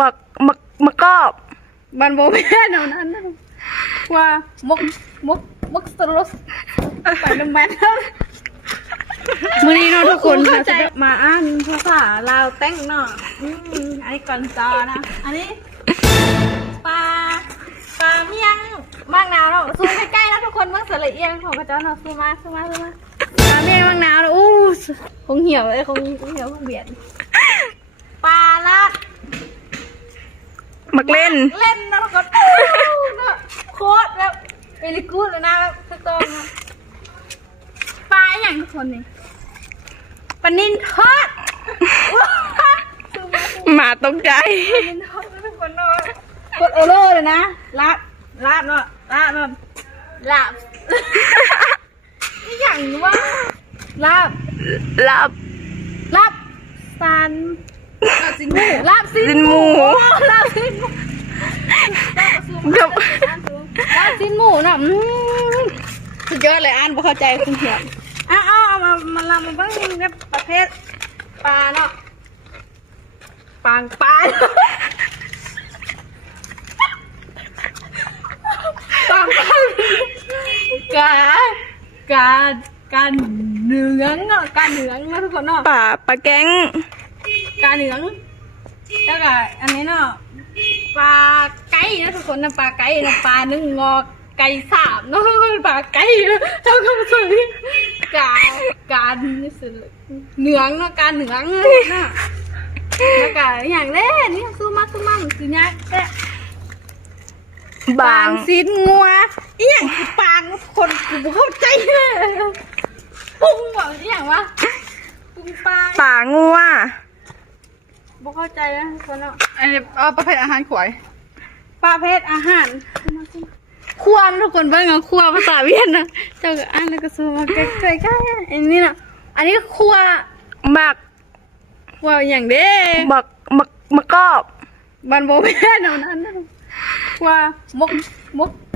มักกอบมันโบแม่นเอานั้นว่ามกสโลสไปน้ำมันมื้อนี้เนาะทุกคนเข้าใจมาอ่านภาษาลาวแต่งเนาะอันนี้ก่อนจอนะอันนี้ปลาเมี่ยงมากนาวเนาะซูมใกล้ๆนะทุกคนเมื่อสละเอียงของกระเจ้าเนาะซูมมาปลาเมี่ยงมากนาวแล้วอู้คงเหี่ยวเลยคงเหี่ยวคงเบียดปลาละมักเล่นนะทุกคนโคตรแบบเอลิกูดเลยนะทุกคนปลาอย่างทุกคนนี่ปลานิลทอดหมาตกใจปลานิลทอดทุกคนเนาะกดโอโร่เลยนะลาบเนาะลาบอย่างว่าลาบซันลาบซินหมูน่ะสุดยอดเลยอ่านบ่เข้าใจคุณเหี่ยวเอามาลำมาเบิ่งแบบประเภทปลาเนาะปลการเหนืองเนาะการเหนืองนะทุกคนเนาะปลาแก๊งการเหนืองแล้วก็อันนี้เนาะปลาไก่นะทุกคนนะปลาไก่นะปลานึ่งงอไก่สามเนาะปลาไก่เท่ากับส่วนนี้การนี่สุดเหนืองเนาะการเหนืองนะแล้วก็อย่างแรกนี่สู้มากคือเนี้ยแค่บางสิ้นงัวอีอย่างคือปางคนกูเข้าใจเลยปุ้งแบบอีอย่างวะปุ้งปลางัวบ่เข้าใจนะคนเนาะอันนี้ประเภทอาหารขวายประเภทอาหารครัวทุกคนบ้างอะครัวภาษาเวียดนะเจ้าก็อ่านแล้วก็สู้มาใกล้ๆอันนี้นะอันนี้ครัวมักอย่างเด้มักกอบมันโบแม่นเอานั้นครัว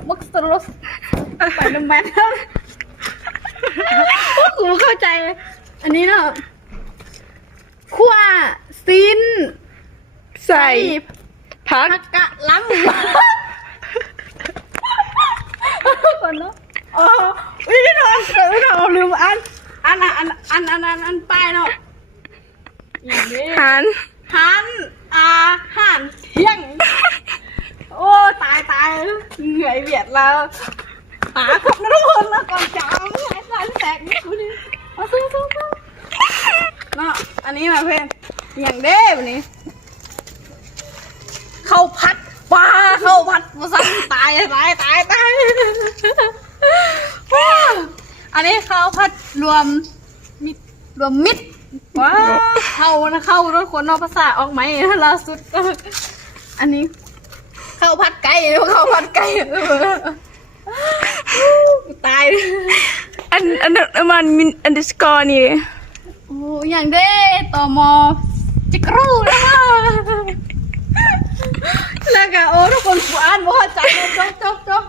มกสโลสไปน้ำมันกูเข้าใจอันนี้เนาะคั่วซีนใส่ผักกะล้ำก่อนเนาะนี่นอนลืมอันป้ายเนาะหันอาหารเที่ยงโอ้ตายเหนื่อยเบียดแล้วหาครบนะทุกคนนะก่อนจ้าไม่ให้สารแตกนี่คุณนี่มาสู้เนาะอันนี้มาเพื่อนอย่างเด้วันนี้ข้าวผัดปลาข้าวผัดมาสั่งตายอันนี้ข้าวผัดรวมมิตรว้าเข้ารถคนนอกภาษาออกไหมล่าสุดอันนี้ข้าวผัดไก่ตายมันมินอันเดอร์สกอร์นี่โอ้อย่างเด้ต่อมอจิกรูแล้วก็โอ้ทุกคนอ่านบ่เข้าใจจบ